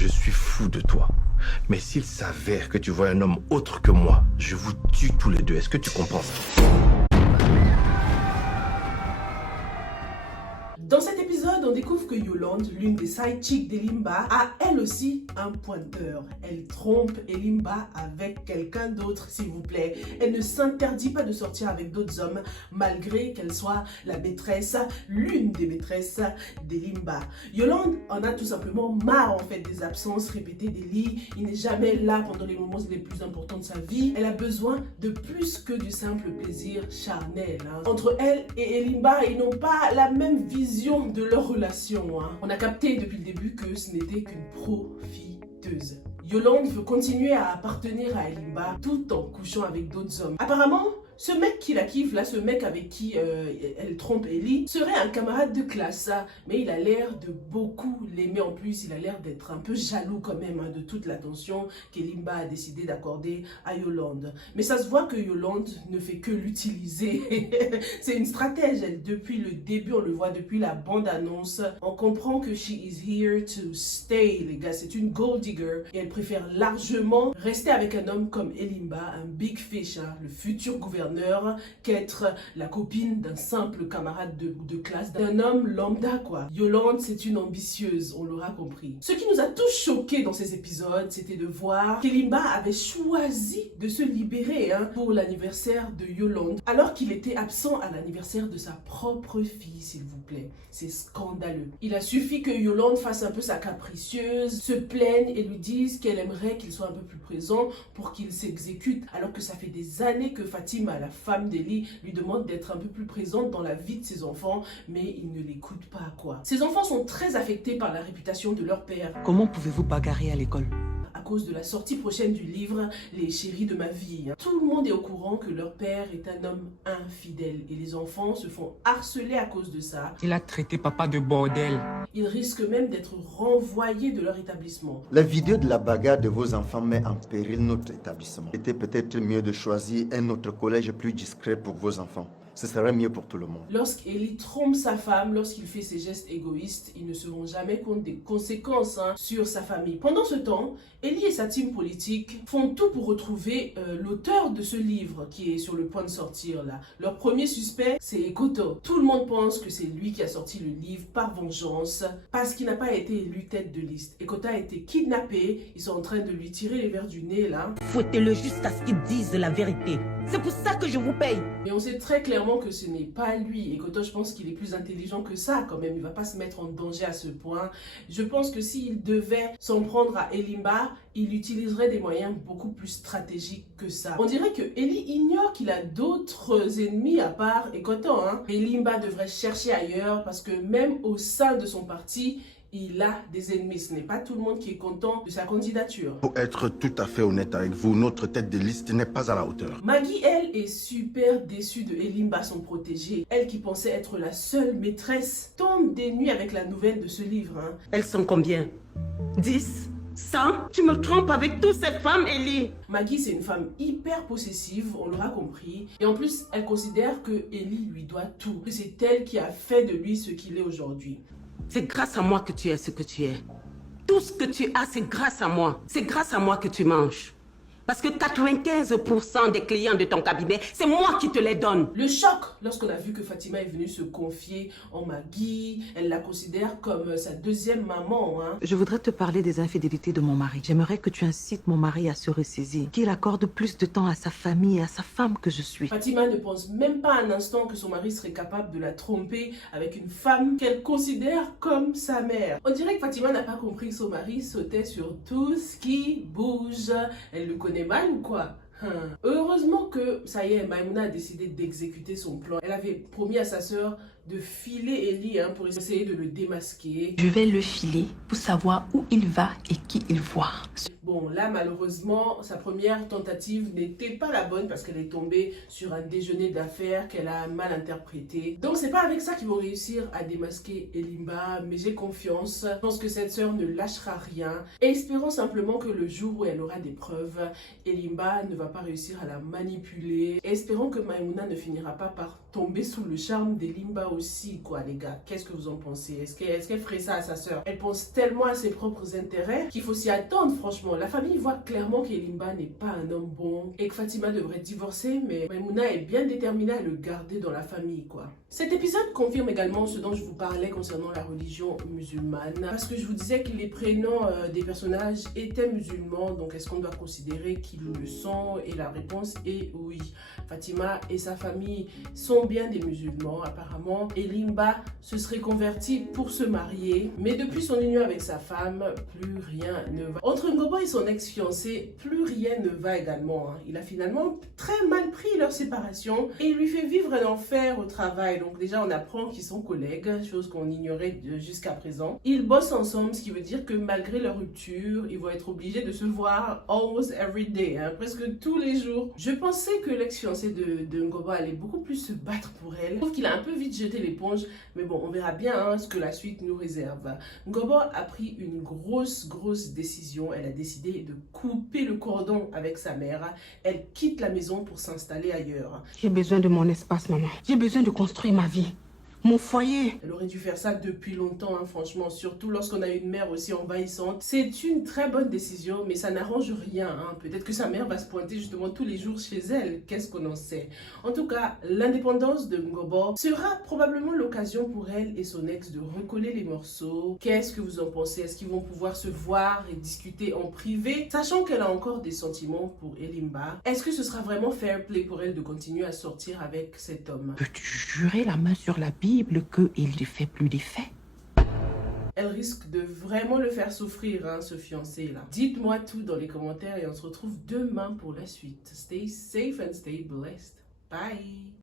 je suis fou de toi. Mais s'il s'avère que tu vois un homme autre que moi, je vous tue tous les deux. Est-ce que tu comprends ça? Dans cet épisode, on découvre que Yolande, l'une des side chicks d'Elimba, a elle aussi un pointeur. Elle trompe Elimba avec quelqu'un d'autre, s'il vous plaît. Elle ne s'interdit pas de sortir avec d'autres hommes, malgré qu'elle soit la maîtresse, l'une des maîtresses d'Elimba. Yolande en a tout simplement marre, en fait, des absences répétées d'Eli. Il n'est jamais là pendant les moments les plus importants de sa vie. Elle a besoin de plus que du simple plaisir charnel. Entre elle et Elimba, ils n'ont pas la même vision de leur relation. On a capté depuis le début que ce n'était qu'une profiteuse. Yolande veut continuer à appartenir à Elimba tout en couchant avec d'autres hommes. Apparemment, ce mec qui la kiffe, là, ce mec avec qui elle trompe Eli, serait un camarade de classe, mais il a l'air de beaucoup l'aimer en plus. Il a l'air d'être un peu jaloux quand même de toute l'attention qu'Elimba a décidé d'accorder à Yolande. Mais ça se voit que Yolande ne fait que l'utiliser. C'est une stratège. Elle, depuis le début, on le voit depuis la bande-annonce, on comprend que she is here to stay, les gars. C'est une gold digger et elle préfère largement rester avec un homme comme Elimba, un big fish, le futur gouverneur, qu'être la copine d'un simple camarade de classe, d'un homme lambda, quoi. Yolande, c'est une ambitieuse, on l'aura compris. Ce qui nous a tous choqués dans ces épisodes, c'était de voir qu'Elimba avait choisi de se libérer pour l'anniversaire de Yolande, alors qu'il était absent à l'anniversaire de sa propre fille, s'il vous plaît. C'est scandaleux. Il a suffi que Yolande fasse un peu sa capricieuse, se plaigne et lui dise qu'elle aimerait qu'il soit un peu plus présent pour qu'il s'exécute, alors que ça fait des années que Fatima, la femme d'Eli, lui demande d'être un peu plus présente dans la vie de ses enfants, mais il ne l'écoute pas, quoi. Ses enfants sont très affectés par la réputation de leur père. Comment pouvez-vous bagarrer à l'école? À cause de la sortie prochaine du livre Les chéris de ma vie. Tout le monde est au courant que leur père est un homme infidèle et les enfants se font harceler à cause de ça. Il a traité papa de bordel. Ils risquent même d'être renvoyés de leur établissement. La vidéo de la bagarre de vos enfants met en péril notre établissement. Il était peut-être mieux de choisir un autre collège plus discret pour vos enfants. Ce serait mieux pour tout le monde. Lorsqu'Eli trompe sa femme, lorsqu'il fait ses gestes égoïstes, ils ne se rendent jamais compte des conséquences sur sa famille. Pendant ce temps, Eli et sa team politique font tout pour retrouver l'auteur de ce livre qui est sur le point de sortir là. Leur premier suspect, c'est Ekoto. Tout le monde pense que c'est lui qui a sorti le livre par vengeance parce qu'il n'a pas été élu tête de liste. Ekoto a été kidnappé, ils sont en train de lui tirer les verres du nez là. Fouettez-le jusqu'à ce qu'il dise la vérité. C'est pour ça que je vous paye. Mais on sait très clairement que ce n'est pas lui. Ekoto, je pense qu'il est plus intelligent que ça quand même. Il ne va pas se mettre en danger à ce point. Je pense que s'il devait s'en prendre à Elimba, il utiliserait des moyens beaucoup plus stratégiques que ça. On dirait que Eli ignore qu'il a d'autres ennemis à part Ekoto. Elimba devrait chercher ailleurs parce que même au sein de son parti, il a des ennemis. Ce n'est pas tout le monde qui est content de sa candidature. Pour être tout à fait honnête avec vous, notre tête de liste n'est pas à la hauteur. Maggie, elle, est super déçue de Elimba, son protégé. Elle qui pensait être la seule maîtresse, tombe des nues avec la nouvelle de ce livre. Elles sont combien? 10? 100? Tu me trompes avec toutes ces femmes, Eli. Maggie, c'est une femme hyper possessive, on l'aura compris. Et en plus, elle considère que Eli lui doit tout. Que c'est elle qui a fait de lui ce qu'il est aujourd'hui. C'est grâce à moi que tu es ce que tu es. Tout ce que tu as, c'est grâce à moi. C'est grâce à moi que tu manges. Parce que 95% des clients de ton cabinet, c'est moi qui te les donne. Le choc, lorsqu'on a vu que Fatima est venue se confier en Maggie, elle la considère comme sa deuxième maman. Je voudrais te parler des infidélités de mon mari. J'aimerais que tu incites mon mari à se ressaisir, qu'il accorde plus de temps à sa famille et à sa femme que je suis. Fatima ne pense même pas un instant que son mari serait capable de la tromper avec une femme qu'elle considère comme sa mère. On dirait que Fatima n'a pas compris que son mari sautait sur tout ce qui bouge. Elle le connaît mal ou quoi? Heureusement que, ça y est, Maïmouna a décidé d'exécuter son plan. Elle avait promis à sa sœur de filer Eli pour essayer de le démasquer. Je vais le filer pour savoir où il va et qui il voit. Bon, là, malheureusement, sa première tentative n'était pas la bonne parce qu'elle est tombée sur un déjeuner d'affaires qu'elle a mal interprété. Donc, c'est pas avec ça qu'ils vont réussir à démasquer Elimba, mais j'ai confiance. Je pense que cette sœur ne lâchera rien. Et espérons simplement que le jour où elle aura des preuves, Elimba ne va pas réussir à la manipuler. Et espérons que Maïmouna ne finira pas par tomber sous le charme d'Elimba aussi, quoi, les gars. Qu'est-ce que vous en pensez? Est-ce qu'elle ferait ça à sa sœur? Elle pense tellement à ses propres intérêts qu'il faut s'y attendre, franchement. La famille voit clairement qu'Elimba n'est pas un homme bon et que Fatima devrait divorcer, mais Maimouna est bien déterminée à le garder dans la famille, quoi. Cet épisode confirme également ce dont je vous parlais concernant la religion musulmane, parce que je vous disais que les prénoms des personnages étaient musulmans, donc est-ce qu'on doit considérer qu'ils le sont? Et la réponse est oui. Fatima et sa famille sont bien des musulmans apparemment. Elimba se serait converti pour se marier, mais depuis son union avec sa femme, plus rien ne va. Entre Ngobo et son ex-fiancé, plus rien ne va également. Il a finalement très mal pris leur séparation et il lui fait vivre un enfer au travail. Donc déjà on apprend qu'ils sont collègues, chose qu'on ignorait jusqu'à présent. Ils bossent ensemble, ce qui veut dire que malgré leur rupture, ils vont être obligés de se voir almost every day, presque tous les jours. Je pensais que l'ex-fiancé de Ngobo allait beaucoup plus se battre pour elle. Je trouve qu'il a un peu vite jeté l'éponge, mais bon, on verra bien ce que la suite nous réserve. Ngobo a pris une grosse décision. Elle a décidé de couper le cordon avec sa mère. Elle quitte la maison pour s'installer ailleurs. J'ai besoin de mon espace, maman. J'ai besoin de construire ma vie. Mon foyer. Elle aurait dû faire ça depuis longtemps, franchement, surtout lorsqu'on a une mère aussi envahissante. C'est une très bonne décision, mais ça n'arrange rien. Peut-être que sa mère va se pointer justement tous les jours chez elle. Qu'est-ce qu'on en sait? En tout cas, l'indépendance de Ngobo sera probablement l'occasion pour elle et son ex de recoller les morceaux. Qu'est-ce que vous en pensez? Est-ce qu'ils vont pouvoir se voir et discuter en privé, sachant qu'elle a encore des sentiments pour Elimba? Est-ce que ce sera vraiment fair play pour elle de continuer à sortir avec cet homme? Peux-tu jurer la main sur la Bible qu'il ne fait plus d'effet? Elle risque de vraiment le faire souffrir, ce fiancé-là. Dites-moi tout dans les commentaires et on se retrouve demain pour la suite. Stay safe and stay blessed. Bye!